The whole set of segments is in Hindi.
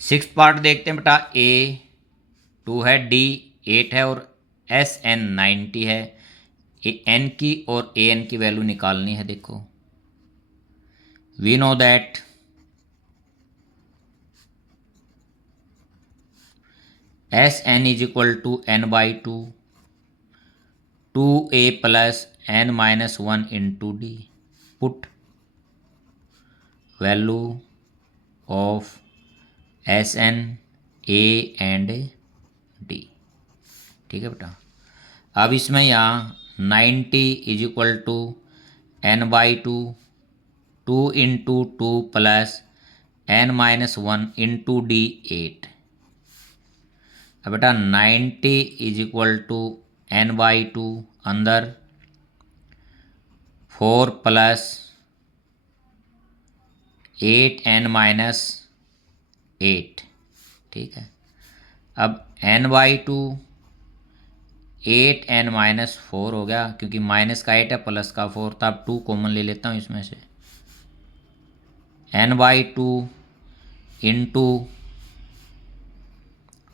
सिक्स पार्ट देखते हैं बेटा। ए 2 है, डी 8 है और एस एन 90 है। एन की और ए एन की वैल्यू निकालनी है। देखो we know that S N is equal to N by two 2a plus n minus 1 into D. Put value of S N A and D. ठीक है बेटा। अब इसमें यहाँ 90 is equal to N by two 2 into 2 plus n minus 1 into D 8। अब बेटा 90 is equal to N by two अंदर 4 प्लस 8n माइनस 8। ठीक है। अब n by two 8n minus 4 हो गया, क्योंकि माइनस का 8 है प्लस का 4 था। अब 2 कॉमन ले लेता हूँ इसमें से। n by two into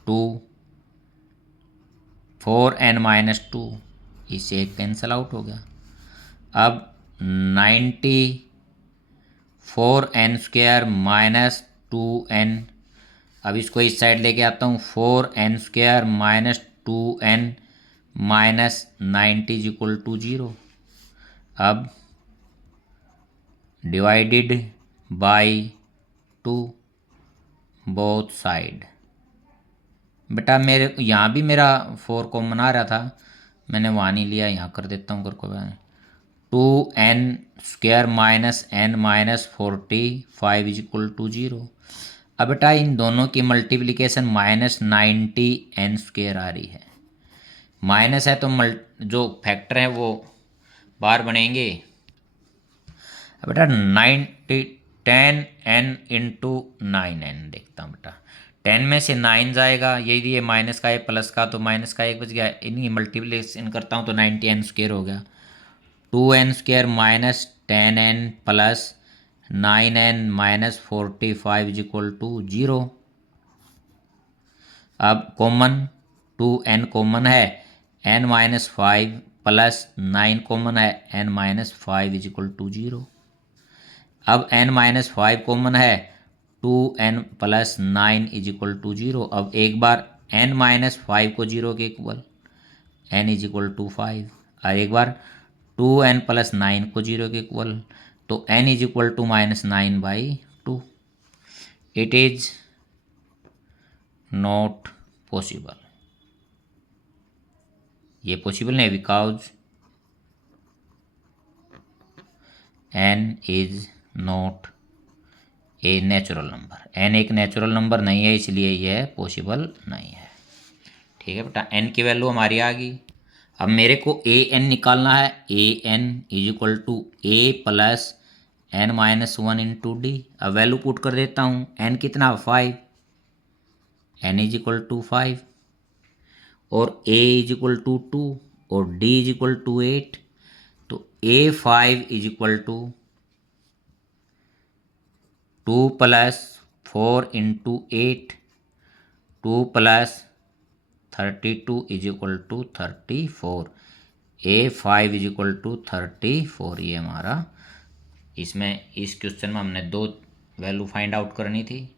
2 4n minus 2, इससे एक कैंसिल आउट हो गया। अब 94n स्क्वायर माइनस 2n। अब इसको इस साइड लेके आता हूँ। 4n square minus 2n minus 90 is equal to 0। अब डिवाइडेड बाई 2 बोथ साइड। बेटा मेरे यहाँ भी मेरा 4 कॉमन आ रहा था, मैंने वहाँ नहीं लिया, यहाँ कर देता हूँ। कर को 2n square minus n minus 45 is equal to 0। अब बेटा इन दोनों की मल्टीप्लिकेशन माइनस 90n स्क्वायर आ रही है। माइनस है तो जो फैक्टर है वो बाहर बनेंगे। अब बेटा 10n इंटू 9n देखता हूँ बेटा। 10 में से 9 जाएगा, यही ये माइनस का है प्लस का, तो माइनस का 1 बच गया। इनकी मल्टीप्लिकेशन करता हूँ तो 90n स्क्वायर हो गया। 2n square minus 10n plus 9n minus 45 is equal to 0। अब कॉमन 2n कॉमन है, n माइनस 5 प्लस 9 कॉमन है, n minus 5 is equal to 0। अब n माइनस 5 कॉमन है, 2n plus 9 is equal to 0। अब एक बार n माइनस 5 को 0 के equal, n is equal to 5। और एक बार 2n प्लस 9 को 0 के इक्वल, तो n is equal to minus 9 by 2। It is not possible. ये पॉसिबल नहीं, because n is not a natural number. n एक नेचुरल नंबर नहीं है, इसलिए यह पॉसिबल नहीं है। ठीक है बेटा, n की वैल्यू हमारी आ गई। अब मेरे को ए एन निकालना है। A n is equal to A plus n minus 1 into d. अब वैल्यू पुट कर देता हूँ। एन कितना 5, एन इज इक्वल टू 5 और ए इज इक्वल टू 2 और डी इज इक्वल टू 8। तो A 5 is equal to 2 plus 4 into 8, 2 plus 32 is equal to 34। A 5 is equal to 34। ये हमारा, इसमें इस क्वेश्चन में हमने दो वैल्यू फाइंड आउट करनी थी,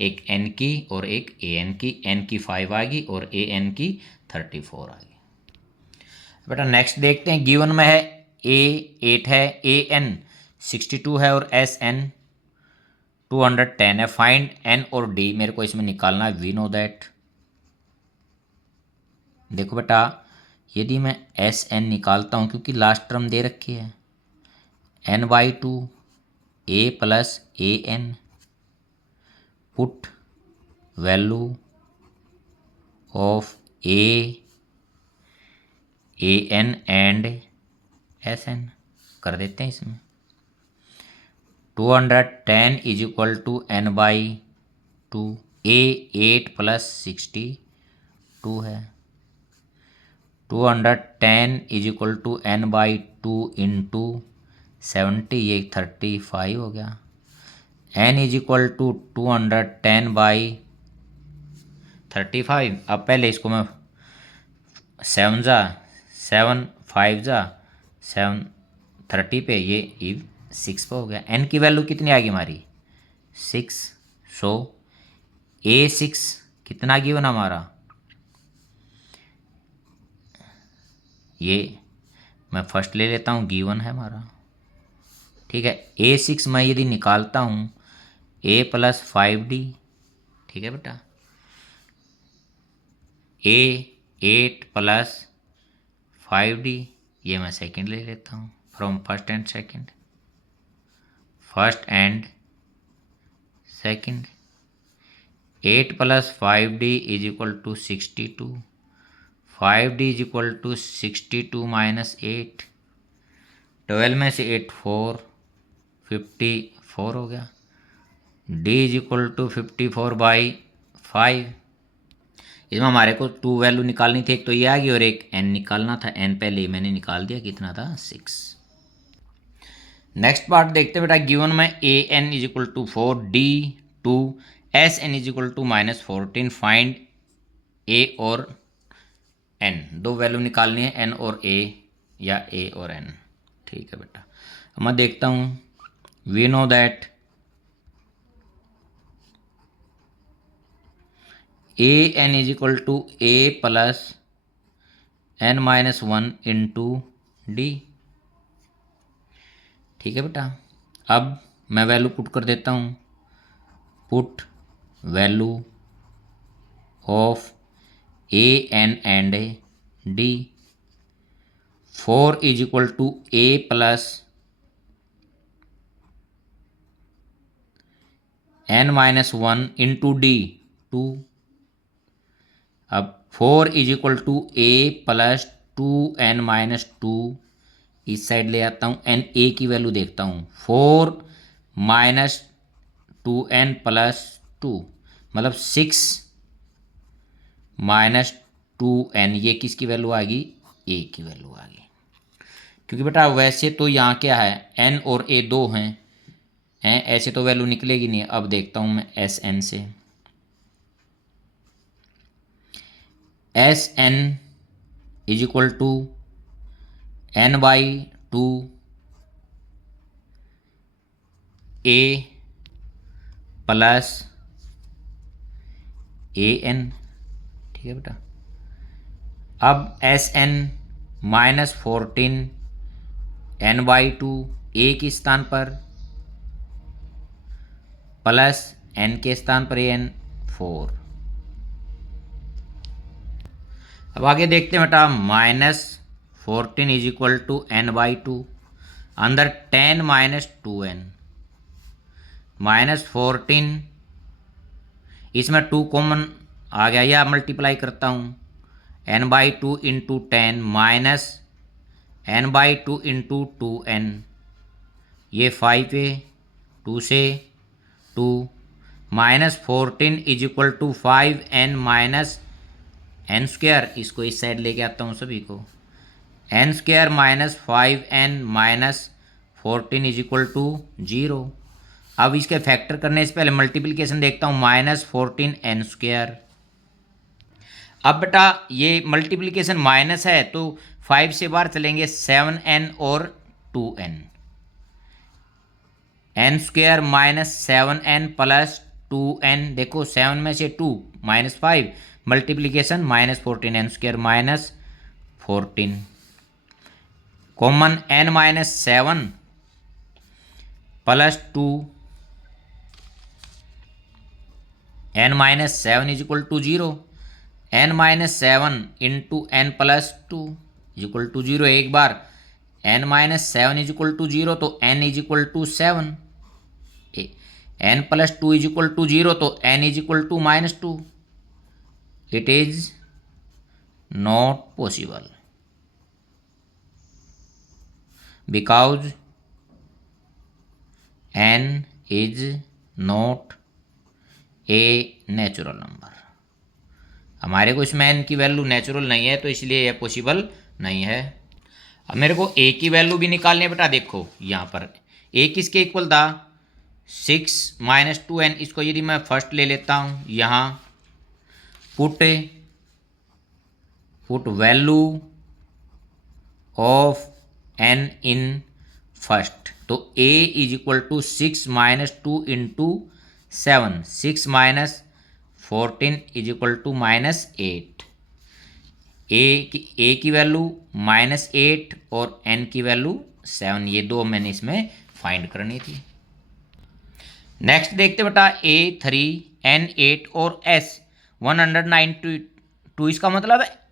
एक एन की और एक ए एन की। एन की 5 आ गई और ए एन की 34 आ गई। बेटा नेक्स्ट देखते हैं। गिवन में है ए 8 है, ए एन 62 है और एस एन 210 है। फाइंड एन और डी, मेरे को इसमें निकालना है। वी नो दैट, देखो बेटा यदि मैं एस एन निकालता हूँ, क्योंकि लास्ट टर्म दे रखी है, N by two A plus A N. Put value of A N and S N कर देते हैं इसमें। 210 is equal to N by two. A 8 plus 62 है। 210 is equal to N by two into 70, ये 35 हो गया। n is equal to 210/35। अब पहले इसको मैं 7 जा 7 5 जा 7 30 पे, ये 6 पे हो गया। n की वैल्यू कितनी आ गई हमारी 6। सो A6 कितना गिवन हमारा, ये मैं फर्स्ट ले लेता हूँ, गिवन है हमारा। ठीक है, A6 मैं यदि निकालता हूँ A + 5D, ठीक है बेटा, A8 + 5D, ये मैं सेकंड ले लेता हूँ from first and second, first and second. 8 + 5D is equal to 62, 5D is equal to 62 - 8, 12 में से 8 4, 54 हो गया। D is equal to 54/5। इसमें हमारे को 2 वैल्यू निकालनी थी, एक तो ये आ गई और एक n निकालना था। n पहले ही मैंने निकाल दिया, कितना था 6। नेक्स्ट पार्ट देखते बेटा, गिवन में an is equal to 4, D 2, Sn is equal to -14, find a और n। दो वैल्यू निकालनी है, n और a या a और n। ठीक है बेटा, अब मैं देखता हूँ, we know that an is equal to a + n-1 into d। ठीक है बेटा, अब मैं वैल्यू पुट कर देता हूँ, put value of an and d। 4 is equal to a + n-1 into d 2। अब 4 is equal to a + 2n-2, इस साइड ले आता हूँ, n a की वैल्यू देखता हूँ, 4 - 2n + 2 मतलब 6 - 2n, ये किसकी वैल्यू आ गई, a की वैल्यू आ गई। क्योंकि बेटा वैसे तो यहाँ क्या है, n और a दो हैं, ऐसे तो वैल्यू निकलेगी नहीं। अब देखता हूँ मैं Sn से, Sn is equal to n/2 a + an। ठीक है बेटा, अब Sn -14 n/2 a के स्थान पर प्लस n के स्थान पर an 4। अब आगे देखते हैं बेटा, -14 इज इक्वल टू n/2, अंदर 10 - 2n, -14, इसमें 2 कॉमन आ गया, या मल्टीप्लाई करता हूँ, n/2 into 10 minus n/2 into 2n, ये 5 है, 2 से 2, -14 is equal to 5n - n square. इसको इस साइड लेके आता हूँ सभी को, n square -5n - 14 is equal to 0। अब इसके फैक्टर करने से पहले मल्टीप्लिकेशन देखता हूँ, -14n स्क्वायर। अब बेटा ये मल्टीप्लिकेशन माइनस है तो 5 से बाहर चलेंगे, 7n और 2n, n square -7n + 2n, देखो 7 में से 2 -5, multiplication -14, n square -14, common n - 7 + 2, n - 7 is equal to 0, n - 7 into n + 2 is equal to 0। एक बार n - 7 इज इक्वल टू 0 तो n is equal to 7, n + 2 is equal to 0 तो n is equal to -2। It is not possible because n is not a natural number. हमारे को इसमें n की वैल्यू नेचुरल नहीं है तो इसलिए यह पॉसिबल नहीं है। अब मेरे को a की वैल्यू भी निकालनी है बेटा, देखो यहाँ पर a किसके इक्वल था, 6 - 2n, इसको यदि मैं फर्स्ट ले लेता हूँ, यहाँ put value of n in first, तो a is equal to 6 - 2 into 7, 6 - 14 is equal to -8। a की वैल्यू -8 और n की वैल्यू 7, ये दो मैंने इसमें फाइंड करनी थी। नेक्स्ट देखते बेटा A3, N8 और S192, इसका मतलब है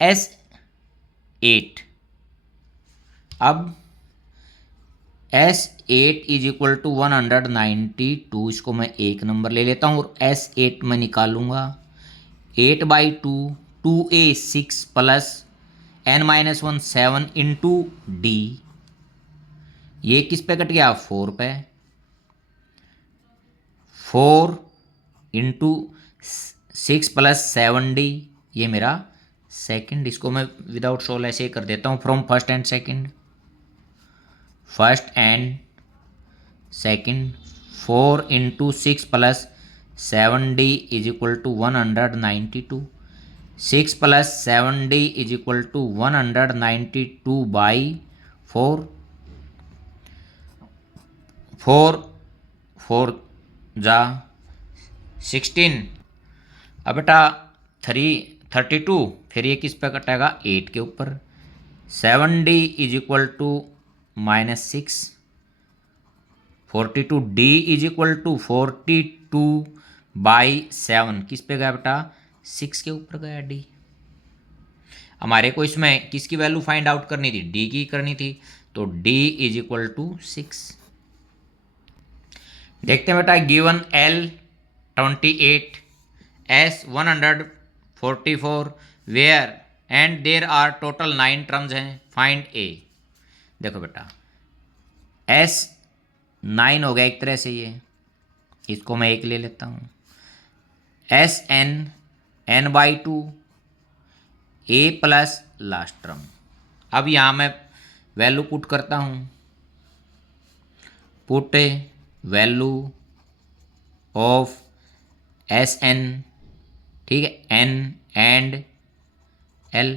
S8। अब S8 इज इक्वल टू 192, इसको मैं एक नंबर ले लेता हूँ और S8 में निकालूंगा 8/2, 2a 6 plus n-1 7 into D, ये किस पे कट गया, 4 पे, 4 इंटू 6 प्लस 7D, ये मेरा सेकंड, इसको मैं विदाउट सोल ऐसे ही कर देता हूँ, from first and second, first and second, 4 into 6 plus 7D is equal to 192, 6 plus 7D is equal to 192/4, 4 जा 16। अब बेटा 32, फिर ये किस पे कटेगा, 8 के ऊपर, 7D is equal to -6, 42D is equal to 42/7, किस पे गया बेटा, 6 के ऊपर गया D। हमारे को इसमें किसकी वैल्यू फाइंड आउट करनी थी, D की करनी थी, तो D इज इक्वल टू 6। देखते हैं बेटा, given L28, S144 where and there are total 9 terms हैं, फाइंड A। देखो बेटा S9 हो गया एक तरह से, ये इसको मैं एक ले लेता हूँ, SN n/2, A plus last term. अब यहाँ मैं वैल्यू पुट करता हूँ, पुट वैल्यू ऑफ SN, ठीक है, N and L,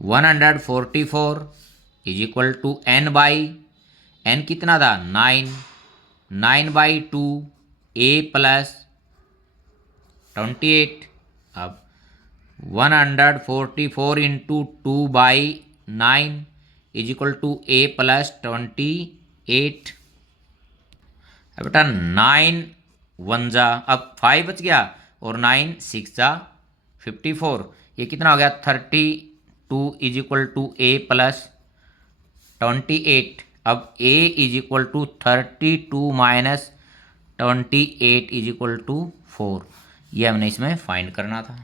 144 is equal to n कितना था, 9, 9/2 A प्लस 28। अब 144 into 2/9 is equal to A plus 28। अब बेटा 9 1 जा, अब 5 बच गया और 9 6 जा 54, ये कितना हो गया, 32 is equal to A plus 28। अब A is equal to 32 - 28 is equal to 4, ये हमने इसमें फाइंड करना था।